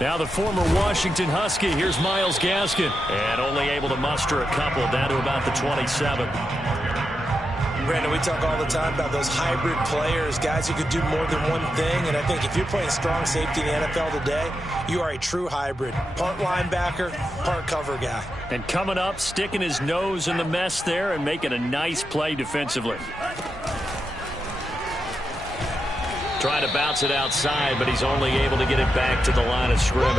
Now the former Washington Husky. Here's Myles Gaskin. And only able to muster a couple down to about the 27. Brandon, we talk all the time about those hybrid players, guys who could do more than one thing. And I think if you're playing strong safety in the NFL today, you are a true hybrid. Part linebacker, part cover guy. And coming up, sticking his nose in the mess there and making a nice play defensively. Trying to bounce it outside, but he's only able to get it back to the line of scrimmage.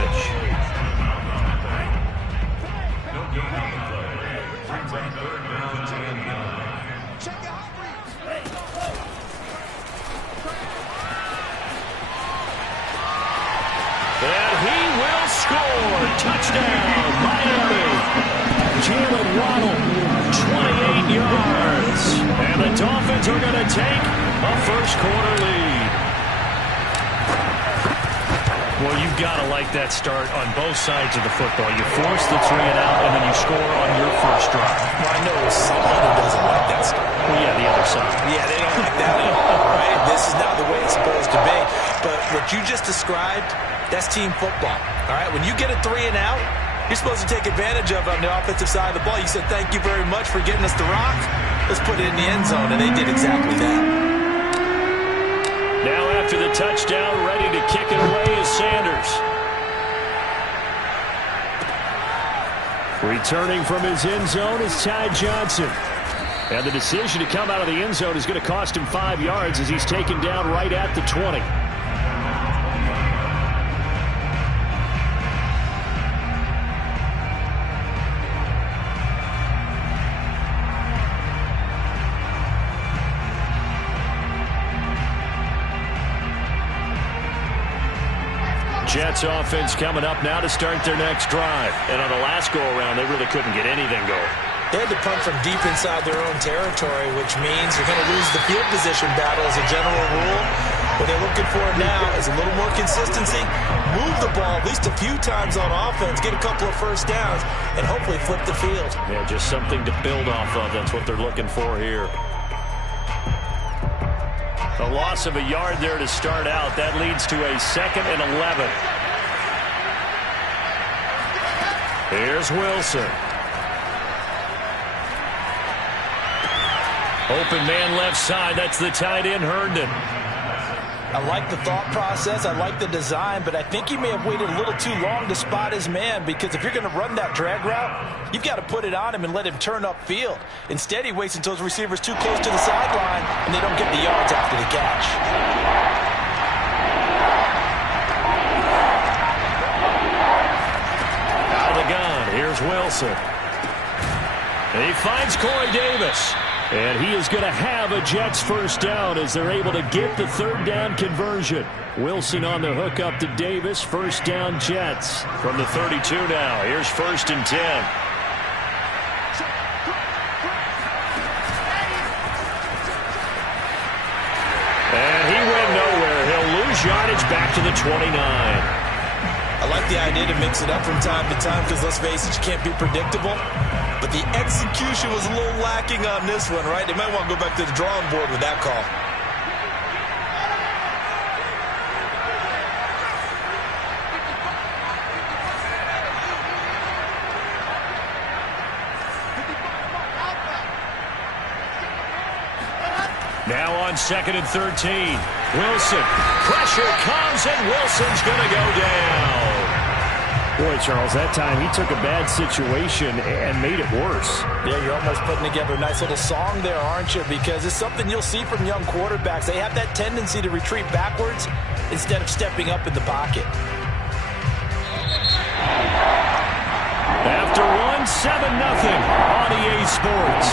And he will score. Touchdown, Miami. Jalen Waddle, 28 yards. And the Dolphins are going to take a first-quarter lead. Well, you've got to like that start on both sides of the football. You force the 3 and out, and then you score on your first drive. Well, I know someone who doesn't like that start. Well, yeah, the other side. Yeah, they don't like that at all, right? This is not the way it's supposed to be. But what you just described, that's team football, all right? When you get a 3 and out, you're supposed to take advantage of it on the offensive side of the ball. You said, thank you very much for getting us the rock. Let's put it in the end zone, and they did exactly that. Now after the touchdown, ready to kick it away is Sanders. Returning from his end zone is Ty Johnson. And the decision to come out of the end zone is going to cost him 5 yards as he's taken down right at the 20. Jets offense coming up now to start their next drive. And on the last go-around, they really couldn't get anything going. They had to punt from deep inside their own territory, which means you're going to lose the field position battle as a general rule. What they're looking for now is a little more consistency, move the ball at least a few times on offense, get a couple of first downs, and hopefully flip the field. Yeah, just something to build off of. That's what they're looking for here. A loss of a yard there to start out. That leads to a 2nd and 11. Here's Wilson. Open man left side. That's the tight end, Herndon. I like the thought process. I like the design, but I think he may have waited a little too long to spot his man, because if you're going to run that drag route, you've got to put it on him and let him turn upfield. Instead, he waits until his receiver's too close to the sideline, and they don't get the yards after the catch. Out of the gun, here's Wilson. And he finds Corey Davis. And he is going to have a Jets first down as they're able to get the 3rd down conversion. Wilson on the hook up to Davis. First down Jets from the 32 now. Here's 1st and 10. And he went nowhere. He'll lose yardage back to the 29. I like the idea to mix it up from time to time because, let's face it, you can't be predictable. But the execution was a little lacking on this one, right? They might want to go back to the drawing board with that call. Now on 2nd and 13. Wilson. Pressure comes, and Wilson's going to go down. Boy, Charles, that time he took a bad situation and made it worse. Yeah, you're almost putting together a nice little song there, aren't you? Because it's something you'll see from young quarterbacks. They have that tendency to retreat backwards instead of stepping up in the pocket. After 7-0 on EA Sports.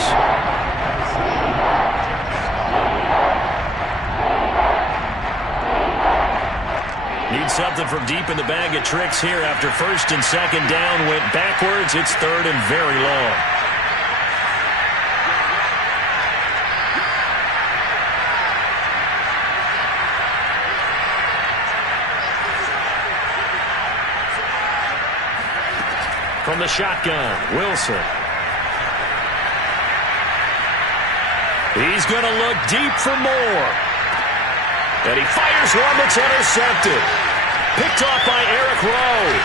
Need something from deep in the bag of tricks here after 1st and 2nd down. Went backwards. It's 3rd and very long. From the shotgun, Wilson. He's going to look deep for more. And he fires one that's intercepted. Picked off by Eric Rowe.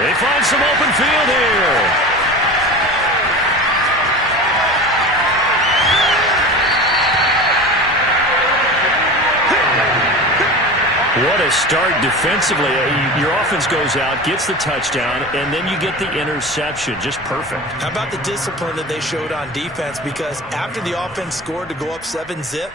They find some open field here. What a start defensively. Your offense goes out, gets the touchdown, and then you get the interception. Just perfect. How about the discipline that they showed on defense? Because after the offense scored to go up 7-zip,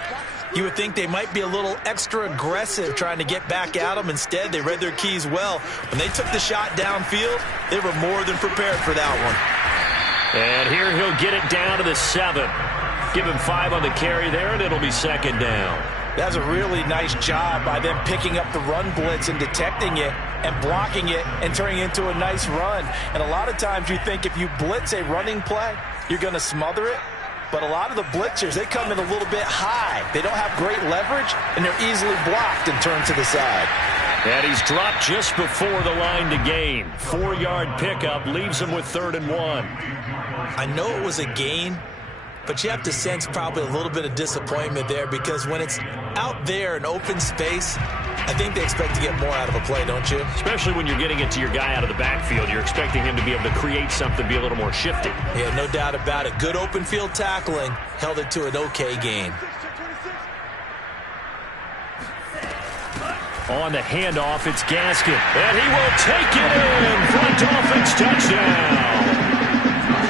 you would think they might be a little extra aggressive trying to get back at them. Instead, they read their keys well. When they took the shot downfield, they were more than prepared for that one. And here he'll get it down to the 7. Give him 5 on the carry there, and it'll be second down. That's a really nice job by them picking up the run blitz and detecting it and blocking it and turning it into a nice run. And a lot of times you think if you blitz a running play, you're going to smother it. But a lot of the blitzers, they come in a little bit high. They don't have great leverage, and they're easily blocked and turned to the side. And he's dropped just before the line to gain. 4-yard pickup leaves him with 3rd and 1. I know it was a gain, but you have to sense probably a little bit of disappointment there because when it's out there in open space, I think they expect to get more out of a play, don't you? Especially when you're getting it to your guy out of the backfield. You're expecting him to be able to create something, be a little more shifty. Yeah, no doubt about it. Good open field tackling held it to an okay gain. On the handoff, it's Gaskin. And he will take it in for a Dolphins touchdown.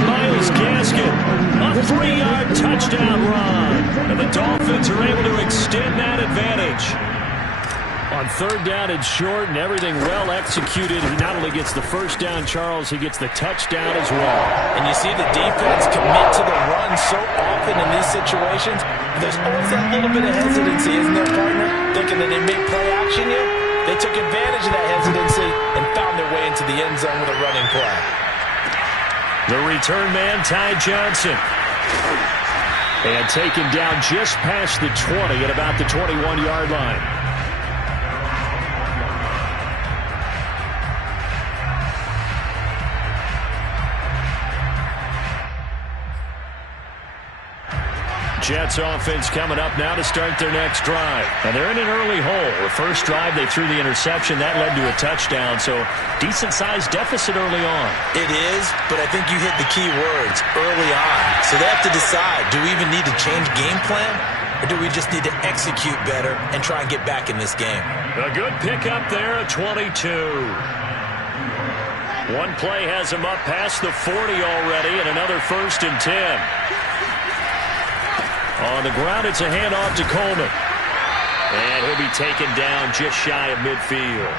Myles Gaskin, a 3-yard touchdown run. And the Dolphins are able to extend that advantage. On 3rd down and short and everything well executed, he not only gets the first down, Charles, he gets the touchdown as well. And you see the defense commit to the run so often in these situations. There's always that little bit of hesitancy, isn't there, partner? Thinking that they may play action you. They took advantage of that hesitancy and found their way into the end zone with a running play. The return man, Ty Johnson. And taken down just past the 20 at about the 21-yard line. Jets offense coming up now to start their next drive. And they're in an early hole. The first drive, they threw the interception. That led to a touchdown, so decent-sized deficit early on. It is, but I think you hit the key words, early on. So they have to decide, do we even need to change game plan, or do we just need to execute better and try and get back in this game? A good pickup there at 22. One play has him up past the 40 already, and another 1st and 10. On the ground, it's a handoff to Coleman. And he'll be taken down just shy of midfield.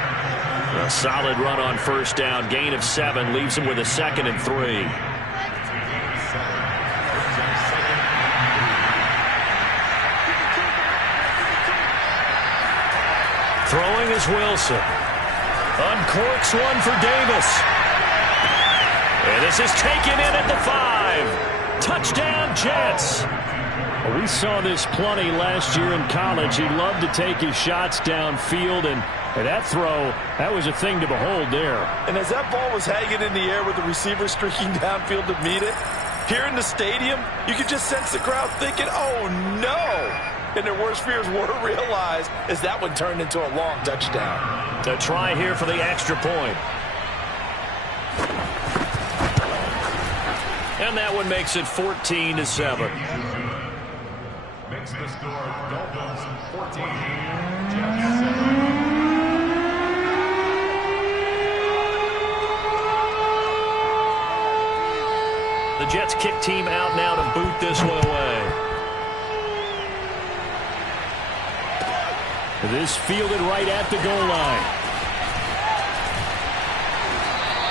A solid run on 1st down. Gain of 7 leaves him with a 2nd and 3. Throwing is Wilson. Uncorks one for Davis. And this is taken in at the 5. Touchdown, Jets. We saw this plenty last year in college. He loved to take his shots downfield, and that throw, that was a thing to behold there. And as that ball was hanging in the air with the receiver streaking downfield to meet it, here in the stadium, you could just sense the crowd thinking, oh, no. And their worst fears were realized as that one turned into a long touchdown. To try here for the extra point. And that one makes it 14-7. Makes the score Dolphins 14, Jets 7. The Jets kick team out now to boot this one away. This fielded right at the goal line.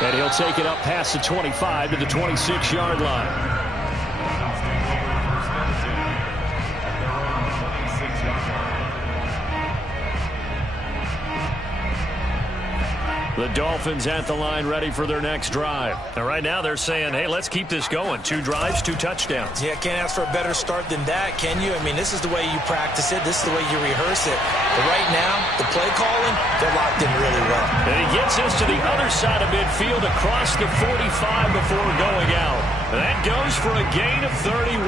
And he'll take it up past the 25 to the 26-yard line. The Dolphins at the line ready for their next drive. And right now they're saying, hey, let's keep this going. 2 drives, 2 touchdowns. Yeah, can't ask for a better start than that, can you? I mean, this is the way you practice it. This is the way you rehearse it. But right now, the play calling, they're locked in really well. And he gets us to the other side of midfield across the 45 before going out. And that goes for a gain of 31.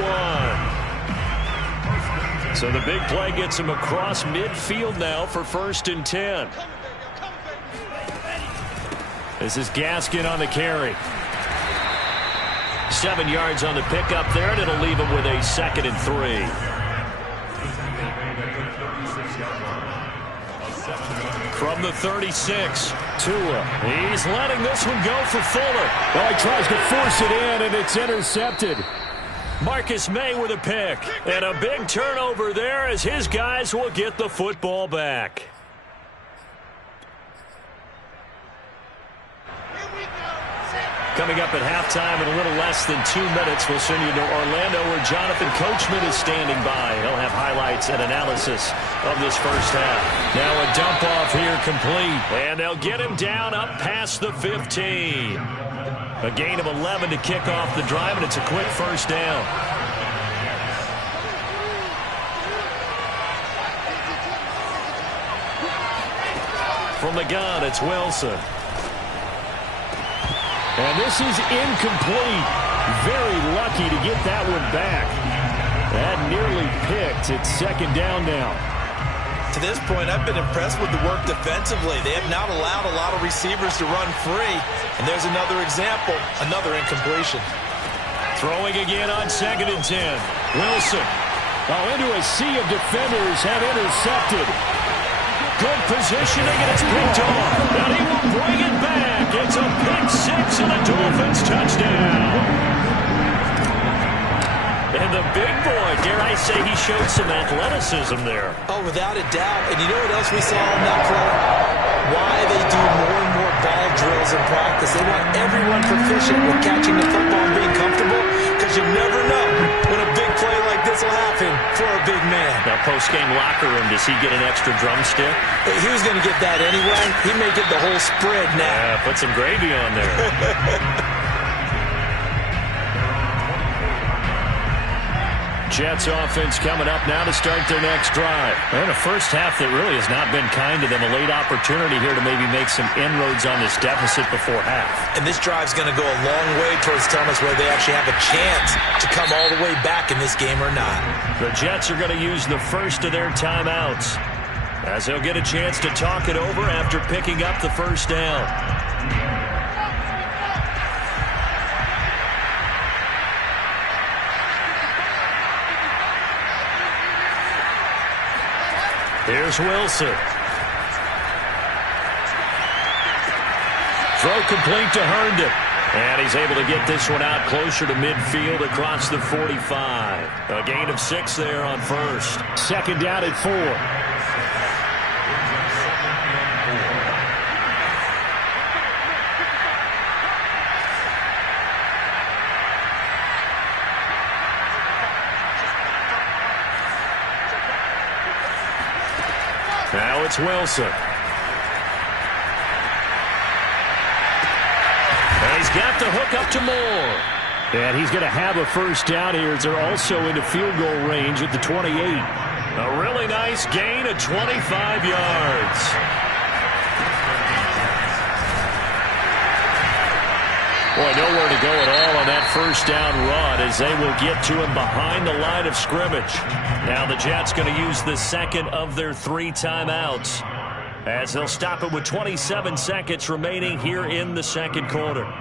So the big play gets him across midfield now for 1st and 10. This is Gaskin on the carry. 7 yards on the pickup there, and it'll leave him with a 2nd and 3. From the 36, Tua. He's letting this one go for Fuller. Well, he tries to force it in, and it's intercepted. Marcus May with a pick. And a big turnover there as his guys will get the football back. Coming up at halftime in a little less than 2 minutes, we'll send you to Orlando where Jonathan Coachman is standing by. He'll have highlights and analysis of this first half. Now a dump off here complete. And they'll get him down up past the 15. A gain of 11 to kick off the drive, and it's a quick first down. From the gun, it's Wilson. And this is incomplete. Very lucky to get that one back. That nearly picked. It's 2nd down now. To this point, I've been impressed with the work defensively. They have not allowed a lot of receivers to run free. And there's another example, another incompletion. Throwing again on 2nd and 10. Wilson. Oh, into a sea of defenders have intercepted. Good positioning, and it's picked off. And he will bring it back. It's a pick 6 and a Dolphins touchdown. And the big boy, dare I say, he showed some athleticism there. Oh, without a doubt. And you know what else we saw on that play? Why they do more and more ball drills in practice. They want everyone proficient with catching the football and being comfortable, because you never know when a big play like this will happen for a big man. Now, post-game locker room, does he get an extra drumstick? He was going to get that anyway. He may get the whole spread now. Yeah, put some gravy on there. Jets offense coming up now to start their next drive. And a first half that really has not been kind to them. A late opportunity here to maybe make some inroads on this deficit before half. And this drive's going to go a long way towards telling us whether they actually have a chance to come all the way back in this game or not. The Jets are going to use the first of their timeouts, as they'll get a chance to talk it over after picking up the first down. Here's Wilson. Throw complete to Herndon. And he's able to get this one out closer to midfield across the 45. A gain of 6 there on first. 2nd down at 4. Now it's Wilson. And he's got the hook up to Moore. And he's going to have a first down here as they're also into field goal range at the 28. A really nice gain of 25 yards. Boy, nowhere to go at all on that first down run as they will get to him behind the line of scrimmage. Now the Jets going to use the second of their 3 timeouts as they'll stop it with 27 seconds remaining here in the second quarter.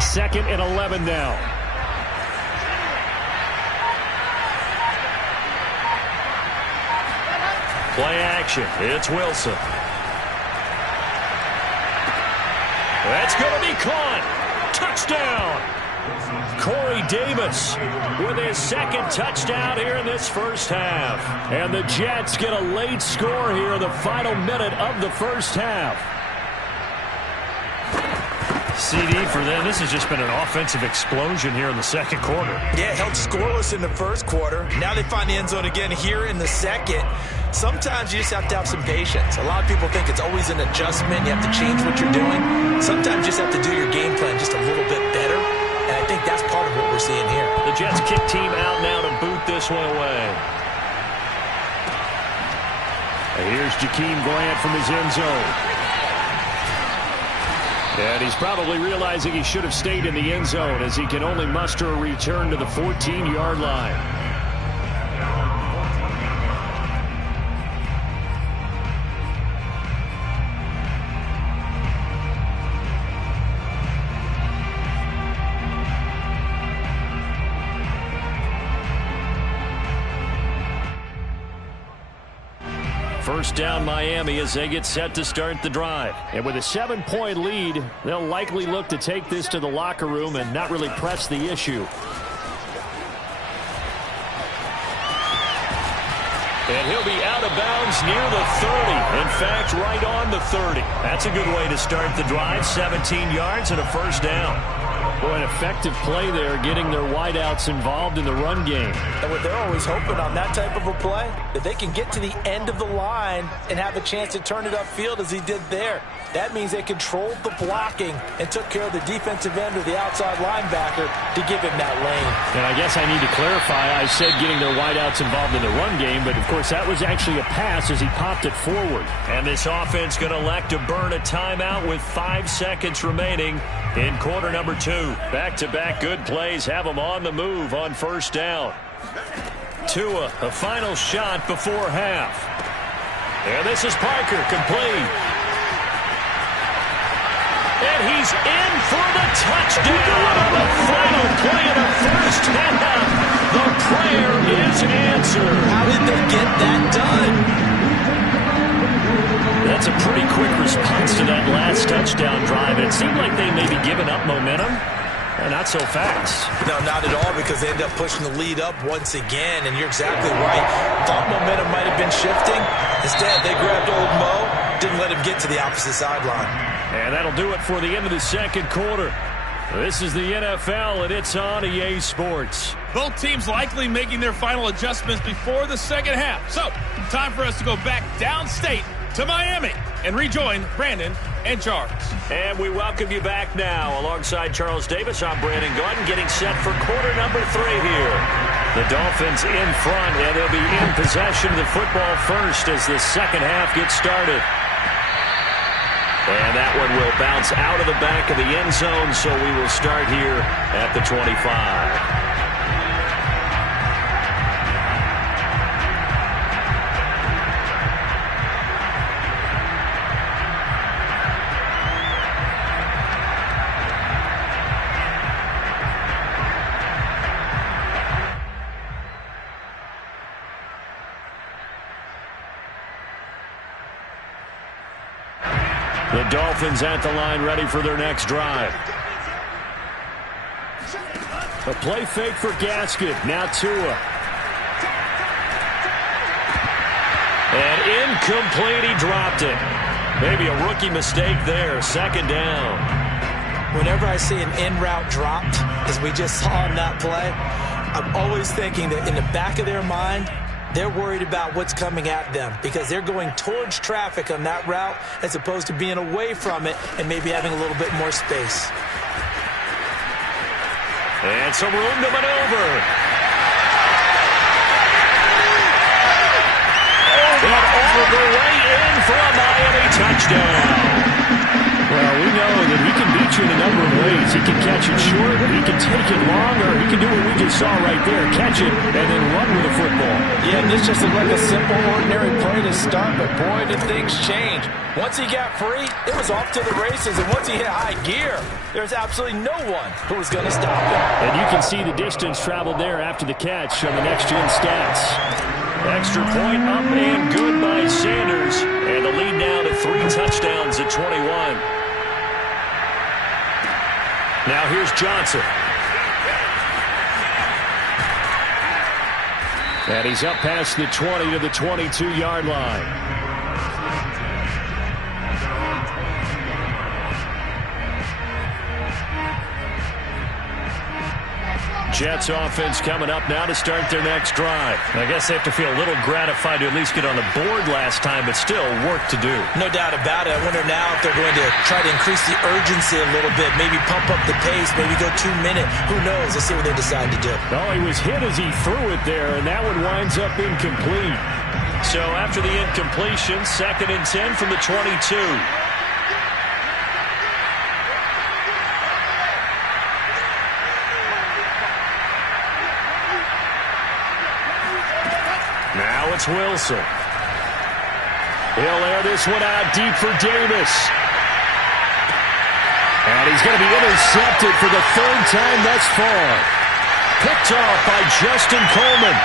Second and 11 now. Play action. It's Wilson. That's going to be caught. Touchdown. Corey Davis with his 2nd touchdown here in this first half. And the Jets get a late score here in the final minute of the first half. CD for them. This has just been an offensive explosion here in the second quarter. Yeah, held scoreless in the first quarter. Now they find the end zone again here in the second. Sometimes you just have to have some patience. A lot of people think it's always an adjustment. You have to change what you're doing. Sometimes you just have to do your game plan just a little bit better. And I think that's part of what we're seeing here. The Jets kick team out now to boot this one away. Here's Jakeem Grant from his end zone. And he's probably realizing he should have stayed in the end zone as he can only muster a return to the 14-yard line. First down Miami as they get set to start the drive. And with a 7-point lead, they'll likely look to take this to the locker room and not really press the issue. And he'll be out of bounds near the 30. In fact, right on the 30. That's a good way to start the drive. 17 yards and a first down. Boy, an effective play there, getting their wideouts involved in the run game. And what they're always hoping on that type of a play, that they can get to the end of the line and have a chance to turn it upfield as he did there. That means they controlled the blocking and took care of the defensive end or the outside linebacker to give him that lane. And I guess I need to clarify, I said getting their wideouts involved in the run game, but of course that was actually a pass as he popped it forward. And this offense going to elect to burn a timeout with 5 seconds remaining in quarter number 2. Back-to-back good plays have them on the move on first down. Tua, a final shot before half. And this is Parker, complete. And he's in for the touchdown on the final play of the first half. The prayer is answered. How did they get that done? That's a pretty quick response to that last touchdown drive. It seemed like they may be giving up momentum. Not so fast. No, not at all, because they end up pushing the lead up once again, and you're exactly right. Thought momentum might have been shifting. Instead, they grabbed old Mo, didn't let him get to the opposite sideline. And that'll do it for the end of the second quarter. This is the NFL, and it's on EA Sports. Both teams likely making their final adjustments before the second half. So, time for us to go back downstate to Miami and rejoin Brandon and Charles. And we welcome you back now. Alongside Charles Davis, I'm Brandon Gordon, getting set for quarter number 3 here. The Dolphins in front, and they'll be in possession of the football first as the second half gets started. And that one will bounce out of the back of the end zone, so we will start here at the 25. The Dolphins at the line, ready for their next drive. A play fake for Gaskin. Now Tua. And incomplete. He dropped it. Maybe a rookie mistake there. Second down. Whenever I see an in-route dropped, as we just saw in that play, I'm always thinking that in the back of their mind, they're worried about what's coming at them because they're going towards traffic on that route as opposed to being away from it and maybe having a little bit more space. And some room to maneuver. And all the way in for a Miami touchdown. Well, we know that he can beat you in a number of ways. He can catch it short, he can take it long, or he can do what we just saw right there, catch it and then run with the football. Yeah, and this just looked like a simple, ordinary play to start, but boy, did things change. Once he got free, it was off to the races, and once he hit high gear, there's absolutely no one who was going to stop him. And you can see the distance traveled there after the catch on the next-gen stats. Extra point up and good by Sanders, and the lead now to 3 touchdowns at 21. Now here's Johnson. And he's up past the 20 to the 22-yard line. Jets offense coming up now to start their next drive. I guess they have to feel a little gratified to at least get on the board last time, but still work to do. No doubt about it. I wonder now if they're going to try to increase the urgency a little bit, maybe pump up the pace, maybe go 2-minute. Who knows? Let's see what they decide to do. Well, he was hit as he threw it there, and that one winds up incomplete. So after the incompletion, 2nd and 10 from the 22. Now it's Wilson. He'll air this one out deep for Davis. And he's going to be intercepted for the 3rd time thus far. Picked off by Justin Coleman.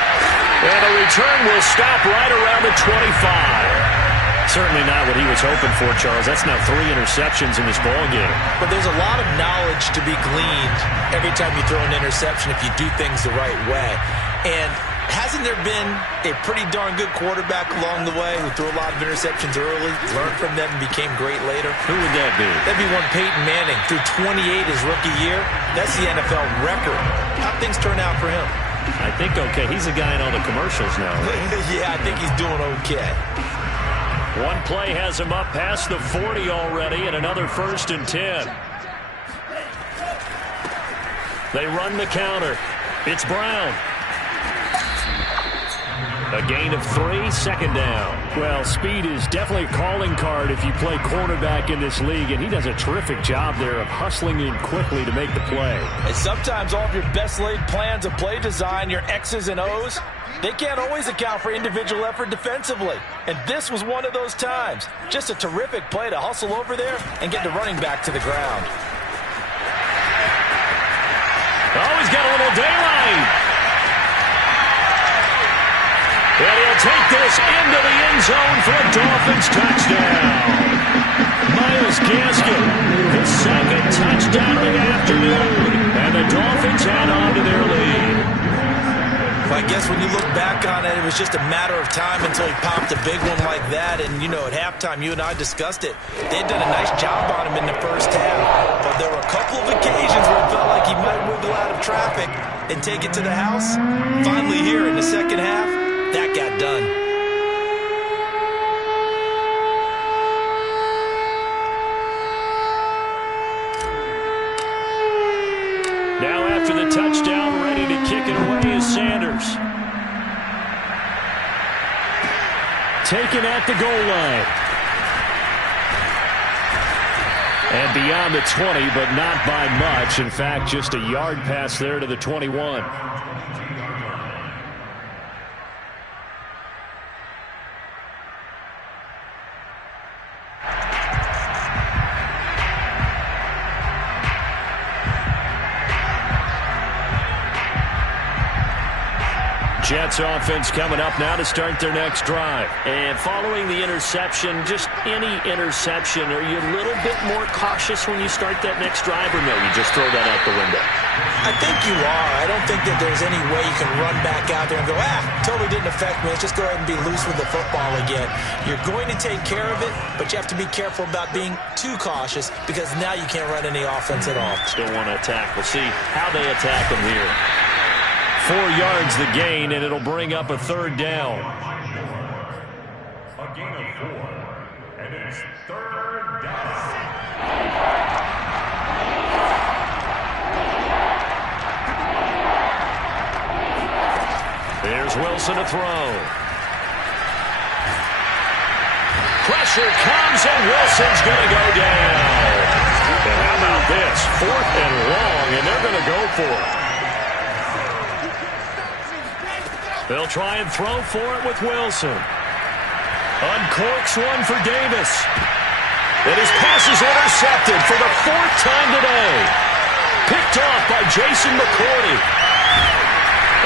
And a return will stop right around the 25. Certainly not what he was hoping for, Charles. That's now 3 interceptions in this ballgame. But there's a lot of knowledge to be gleaned every time you throw an interception if you do things the right way. And hasn't there been a pretty darn good quarterback along the way who threw a lot of interceptions early, learned from them, and became great later? Who would that be? That'd be one Peyton Manning. Threw 28 his rookie year. That's the NFL record. How'd things turn out for him? I think okay. He's a guy in all the commercials now. Right? Yeah, I think he's doing okay. One play has him up past the 40 already, and another 1st and 10. They run the counter. It's Brown. A gain of 3, 2nd down. Well, speed is definitely a calling card if you play quarterback in this league, and he does a terrific job there of hustling in quickly to make the play. And sometimes all of your best laid plans of play design, your X's and O's, they can't always account for individual effort defensively. And this was one of those times. Just a terrific play to hustle over there and get the running back to the ground. Oh, he's got a little daylight. And he'll take this into the end zone for a Dolphins touchdown. Myles Gaskin, his 2nd touchdown of the afternoon. And the Dolphins add on to their lead. I guess when you look back on it, it was just a matter of time until he popped a big one like that. And, you know, at halftime, you and I discussed it. They'd done a nice job on him in the first half. But there were a couple of occasions where it felt like he might wiggle out of traffic and take it to the house. Finally here in the second half, that got done. Now after the touchdown, ready to kick it away is Sanders. Taken at the goal line. And beyond the 20, but not by much. In fact, just a yard pass there to the 21. Jets offense coming up now to start their next drive. And following the interception, just any interception, are you a little bit more cautious when you start that next drive, or no, you just throw that out the window? I think you are. I don't think that there's any way you can run back out there and go, totally didn't affect me. Let's just go ahead and be loose with the football again. You're going to take care of it, but you have to be careful about being too cautious because now you can't run any offense at all. Still want to attack. We'll see how they attack them here. 4 yards the gain, and it'll bring up a 3rd down. A gain of 4, and it's 3rd down. There's Wilson to throw. Pressure comes, and Wilson's going to go down. And how about this? 4th and long, and they're going to go for it. They'll try and throw for it with Wilson. Uncorks one for Davis. And his pass is intercepted for the 4th time today. Picked off by Jason McCourty.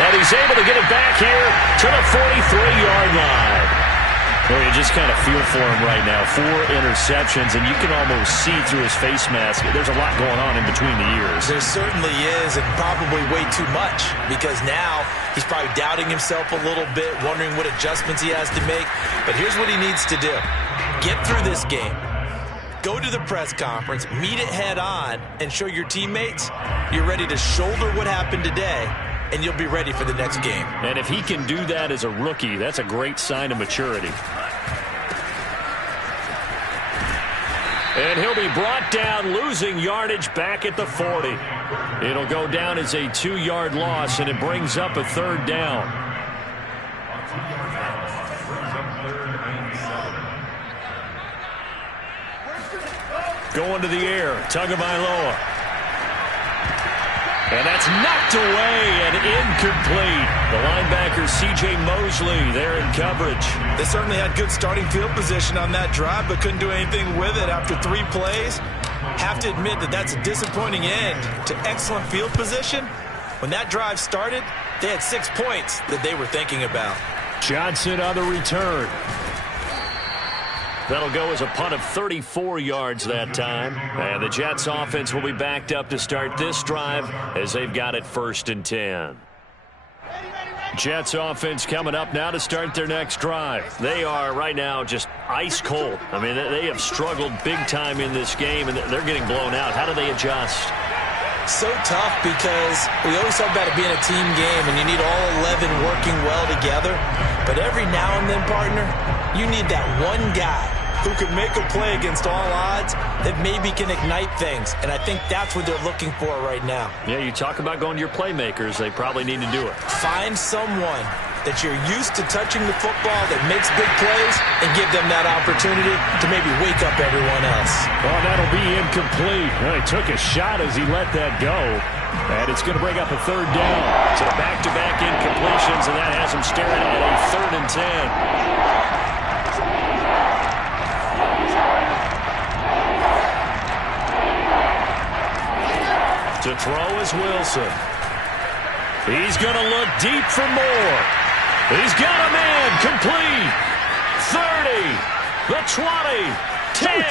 And he's able to get it back here to the 43-yard line. Well, you just kind of feel for him right now. 4 interceptions, and you can almost see through his face mask. There's a lot going on in between the ears. There certainly is, and probably way too much, because now he's probably doubting himself a little bit, wondering what adjustments he has to make. But here's what he needs to do. Get through this game. Go to the press conference, meet it head on, and show your teammates you're ready to shoulder what happened today, and you'll be ready for the next game. And if he can do that as a rookie, that's a great sign of maturity. And he'll be brought down, losing yardage back at the 40. It'll go down as a 2-yard loss, and it brings up a 3rd down. going to the air. Tagovailoa. And that's knocked away and incomplete. The linebacker, C.J. Mosley, there in coverage. They certainly had good starting field position on that drive, but couldn't do anything with it after 3 plays. Have to admit that that's a disappointing end to excellent field position. When that drive started, they had 6 points that they were thinking about. Johnson on the return. That'll go as a punt of 34 yards that time. And the Jets offense will be backed up to start this drive as they've got it 1st and 10. Jets offense coming up now to start their next drive. They are right now just ice cold. I mean, they have struggled big time in this game, and they're getting blown out. How do they adjust? So tough because we always talk about it being a team game, and you need all 11 working well together. But every now and then, partner, you need that one guy who can make a play against all odds that maybe can ignite things. And I think that's what they're looking for right now. Yeah, you talk about going to your playmakers. They probably need to do it. Find someone that you're used to touching the football that makes big plays and give them that opportunity to maybe wake up everyone else. Well, that'll be incomplete. Well, he took a shot as he let that go. And it's going to bring up a 3rd down. So back-to-back incompletions, and that has them staring at a 3rd and 10. To throw is Wilson. He's going to look deep for more. He's got a man complete. 30, the 20, 10.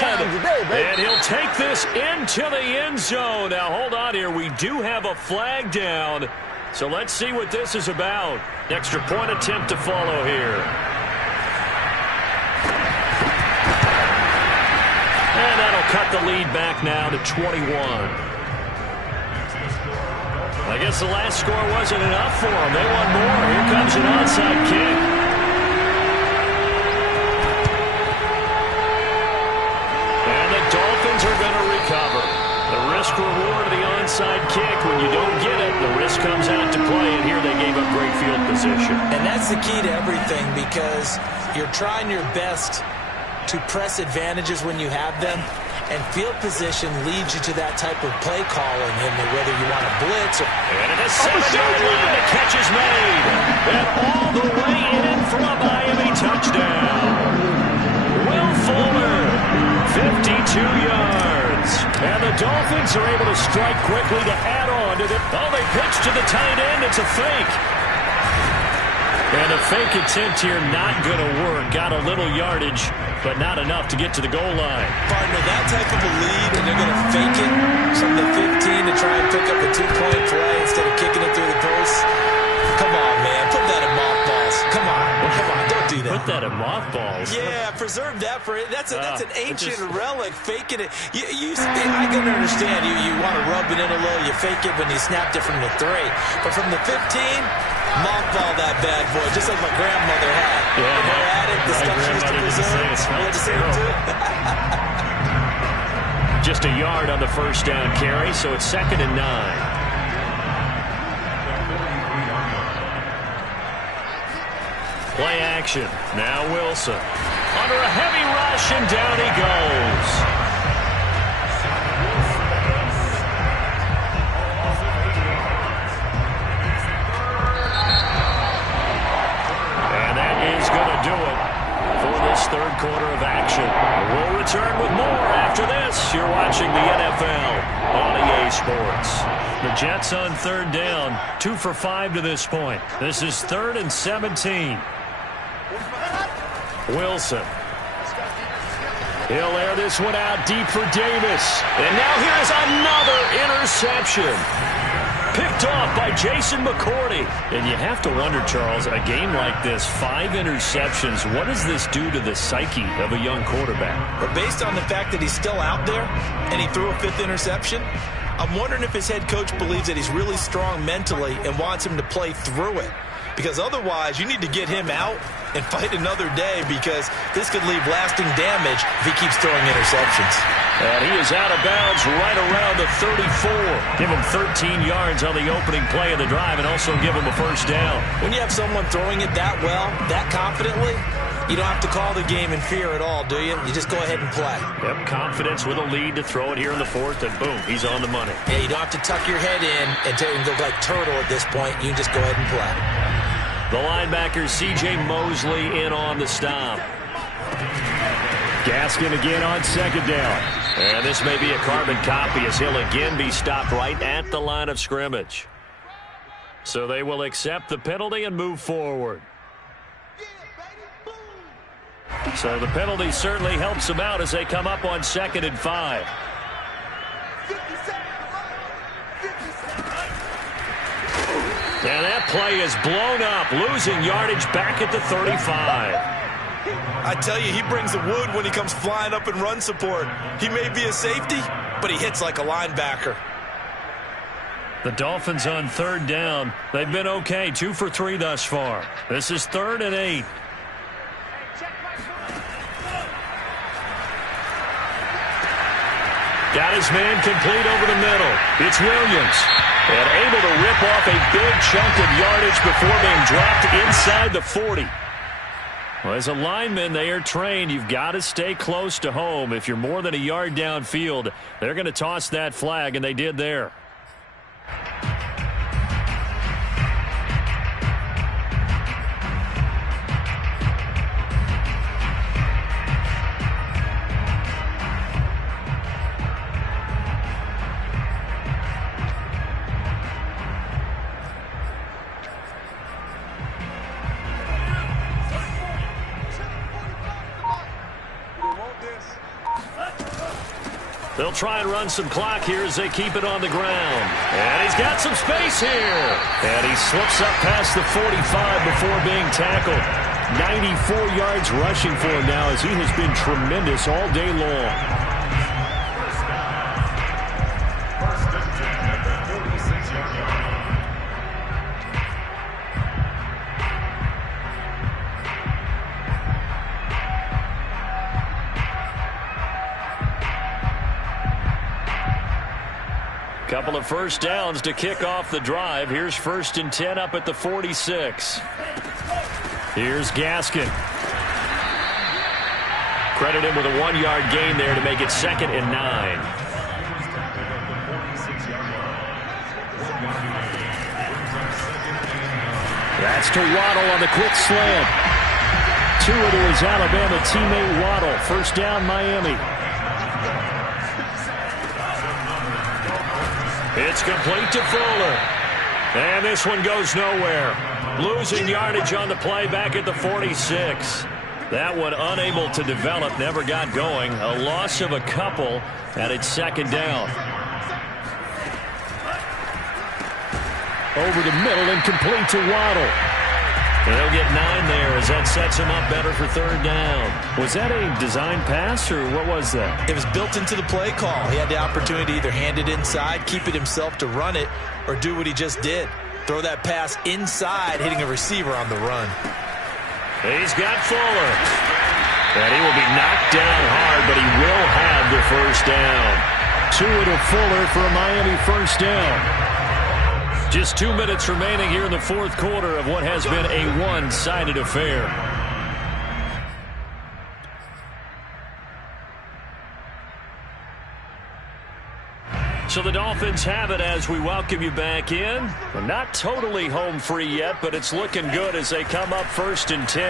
And he'll take this into the end zone. Now, hold on here. We do have a flag down. So let's see what this is about. Extra point attempt to follow here. And that'll cut the lead back now to 21. I guess the last score wasn't enough for them. They want more. Here comes an onside kick. And the Dolphins are going to recover. The risk reward of the onside kick. When you don't get it, the risk comes out to play. And here they gave up great field position. And that's the key to everything, because you're trying your best to press advantages when you have them. And field position leads you to that type of play calling, and whether you want to blitz or... And at the 7-yard line, the catch is made. And all the way in for a Miami touchdown. Will Fuller, 52 yards. And the Dolphins are able to strike quickly to add on to the... Oh, they pitch to the tight end. It's a fake. And a fake attempt here not going to work. Got a little yardage, but not enough to get to the goal line. Partner, that type of a lead, and they're going to fake it from the 15 to try and pick up a 2-point play instead of kicking it through the post. Come on, man. Put that in mothballs. Come on. Don't do that. Put that in mothballs. Yeah, preserve that for it. That's an ancient relic. Faking it. I can understand. You want to rub it in a little. You fake it when you snapped it from the 3. But from the 15, mothball that bad boy, just like my grandmother had. Yeah, had it. The stuff she used to preserve. Just a yard on the 1st down carry, so it's 2nd and 9. Play action. Now Wilson. Under a heavy rush, and down he goes. And that is going to do it for this 3rd quarter of action. We'll return with more after this. You're watching the NFL on EA Sports. The Jets on 3rd down, 2 for 5 to this point. This is 3rd and 17. Wilson. He'll air this one out deep for Davis. And now here's another interception. Picked off by Jason McCourty. And you have to wonder, Charles, a game like this, 5 interceptions, what does this do to the psyche of a young quarterback? But based on the fact that he's still out there and he threw a 5th interception, I'm wondering if his head coach believes that he's really strong mentally and wants him to play through it. Because otherwise, you need to get him out and fight another day, because this could leave lasting damage if he keeps throwing interceptions. And he is out of bounds right around the 34. Give him 13 yards on the opening play of the drive and also give him a 1st down. When you have someone throwing it that well, that confidently, You don't have to call the game in fear at all, do you? You just go ahead and play. Yep, confidence with a lead to throw it here in the fourth, and boom, he's on the money. Yeah, you don't have to tuck your head in and look like turtle at this point. You can just go ahead and play. The linebacker, C.J. Mosley, in on the stop. Gaskin again on second down. And this may be a carbon copy as he'll again be stopped right at the line of scrimmage. So they will accept the penalty and move forward. So the penalty certainly helps them out as they come up on 2nd and 5. And that play is blown up, losing yardage back at the 35. I tell you, he brings the wood when he comes flying up in run support. He may be a safety, but he hits like a linebacker. The Dolphins on 3rd down. They've been okay, 2 for 3 thus far. This is 3rd and 8. Got his man complete over the middle. It's Williams. And able to rip off a big chunk of yardage before being dropped inside the 40. Well, as a lineman, they are trained. You've got to stay close to home. If you're more than a yard downfield, they're going to toss that flag, and they did there. They'll try and run some clock here as they keep it on the ground. And he's got some space here. And he slips up past the 45 before being tackled. 94 yards rushing for him now as he has been tremendous all day long. Couple of first downs to kick off the drive. Here's 1st and 10 up at the 46. Here's Gaskin. Credit him with a 1-yard gain there to make it 2nd and 9. That's to Waddle on the quick slant. Tua to his Alabama teammate Waddle. First down, Miami. It's complete to Fuller. And this one goes nowhere. Losing yardage on the play back at the 46. That one unable to develop, never got going. A loss of a couple, and it's 2nd down. Over the middle and complete to Waddle. And they'll get 9 there as that sets him up better for 3rd down. Was that a design pass, or what was that? It was built into the play call. He had the opportunity to either hand it inside, keep it himself to run it, or do what he just did. Throw that pass inside, hitting a receiver on the run. He's got Fuller. And he will be knocked down hard, but he will have the first down. Tua to Fuller for a Miami first down. Just 2 minutes remaining here in the 4th quarter of what has been a one-sided affair. So the Dolphins have it as we welcome you back in. We're not totally home free yet, but it's looking good as they come up 1st and 10.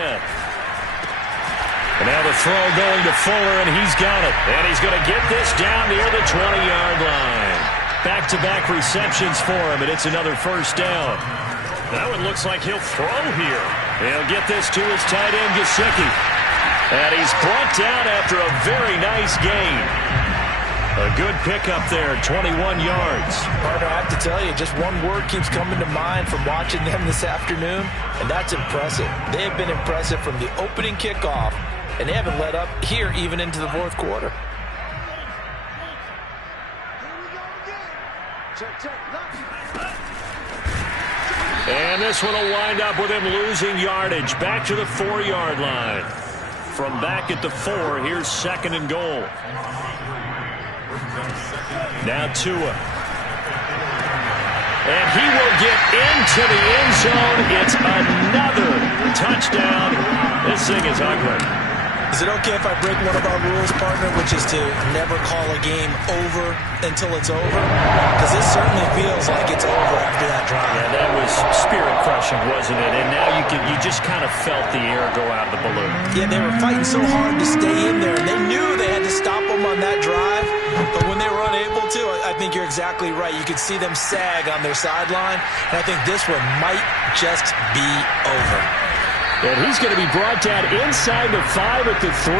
And now the throw going to Fuller, and he's got it. And he's going to get this down near the 20-yard line. Back-to-back receptions for him, and it's another first down. That one looks like he'll throw here. He'll get this to his tight end, Gesicki. And he's brought down after a very nice gain. A good pickup there, 21 yards. Partner, I have to tell you, just one word keeps coming to mind from watching them this afternoon, and that's impressive. They have been impressive from the opening kickoff, and they haven't let up here even into the 4th quarter. And this one will wind up with him losing yardage back to the 4-yard line. From back at the 4, here's 2nd and goal. Now Tua. And he will get into the end zone. It's another touchdown. This thing is ugly. Is it okay if I break one of our rules, partner, which is to never call a game over until it's over? Because this certainly feels like it's over after that drive. Yeah, that was spirit-crushing, wasn't it? And now you just kind of felt the air go out of the balloon. Yeah, they were fighting so hard to stay in there, and they knew they had to stop them on that drive. But when they were unable to, I think you're exactly right. You could see them sag on their sideline, and I think this one might just be over. And he's going to be brought down inside the 5 at the 3.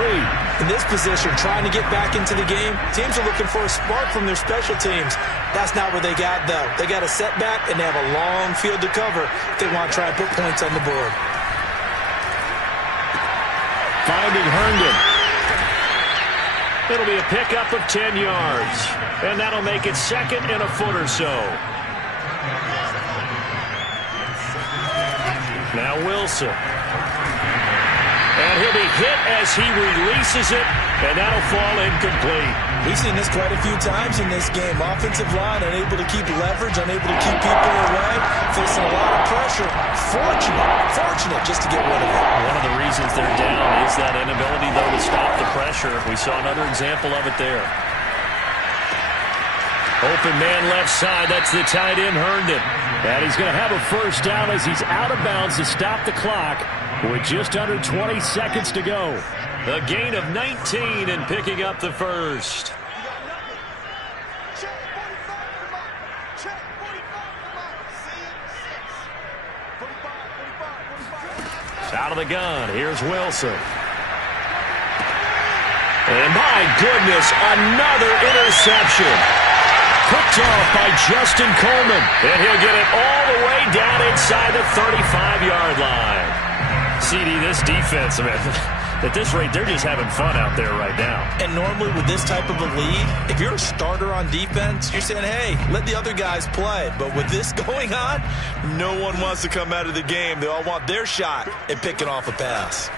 In this position, trying to get back into the game, teams are looking for a spark from their special teams. That's not what they got, though. They got a setback, and they have a long field to cover if they want to try and put points on the board. Finding Herndon. It'll be a pickup of 10 yards. And that'll make it second and a foot or so. Now Wilson. And he'll be hit as he releases it, and that'll fall incomplete. We've seen this quite a few times in this game. Offensive line unable to keep leverage, unable to keep people away, facing a lot of pressure. Fortunate just to get rid of it. One of the reasons they're down is that inability, though, to stop the pressure. We saw another example of it there. Open man left side. That's the tight end, Herndon. And he's going to have a first down as he's out of bounds to stop the clock with just under 20 seconds to go. A gain of 19 and picking up the first. It's out of the gun. Here's Wilson. And my goodness, another interception. Picked off by Justin Coleman. And he'll get it all the way down inside the 35-yard line. CD, this defense, I mean, at this rate, they're just having fun out there right now. And normally with this type of a lead, if you're a starter on defense, you're saying, hey, let the other guys play. But with this going on, no one wants to come out of the game. They all want their shot at picking off a pass.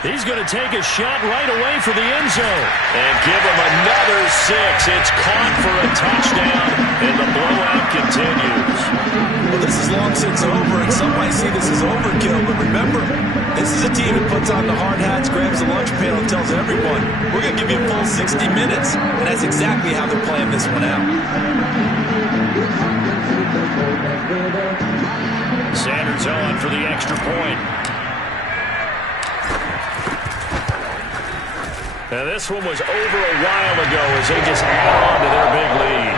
He's going to take a shot right away for the end zone. And give him another 6. It's caught for a touchdown, and the blowout continues. Well, this is long since over, and some might see this as overkill. But remember, this is a team that puts on the hard hats, grabs the lunch pail, and tells everyone, we're going to give you a full 60 minutes. And that's exactly how they're playing this one out. Sanders on for the extra point. Now, this one was over a while ago as they just add on to their big lead.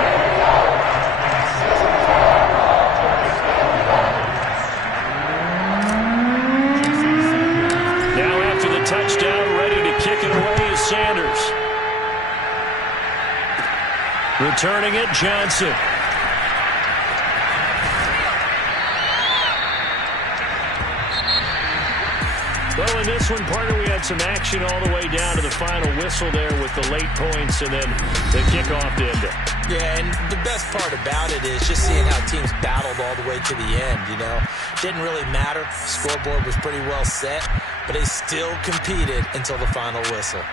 Now, after the touchdown, ready to kick it away is Sanders. Returning it, Johnson. Well, in this one, partner, we had some action all the way down to the final whistle there with the late points and then the kickoff to end it. Yeah, and the best part about it is just seeing how teams battled all the way to the end, you know. Didn't really matter. Scoreboard was pretty well set, but they still competed until the final whistle.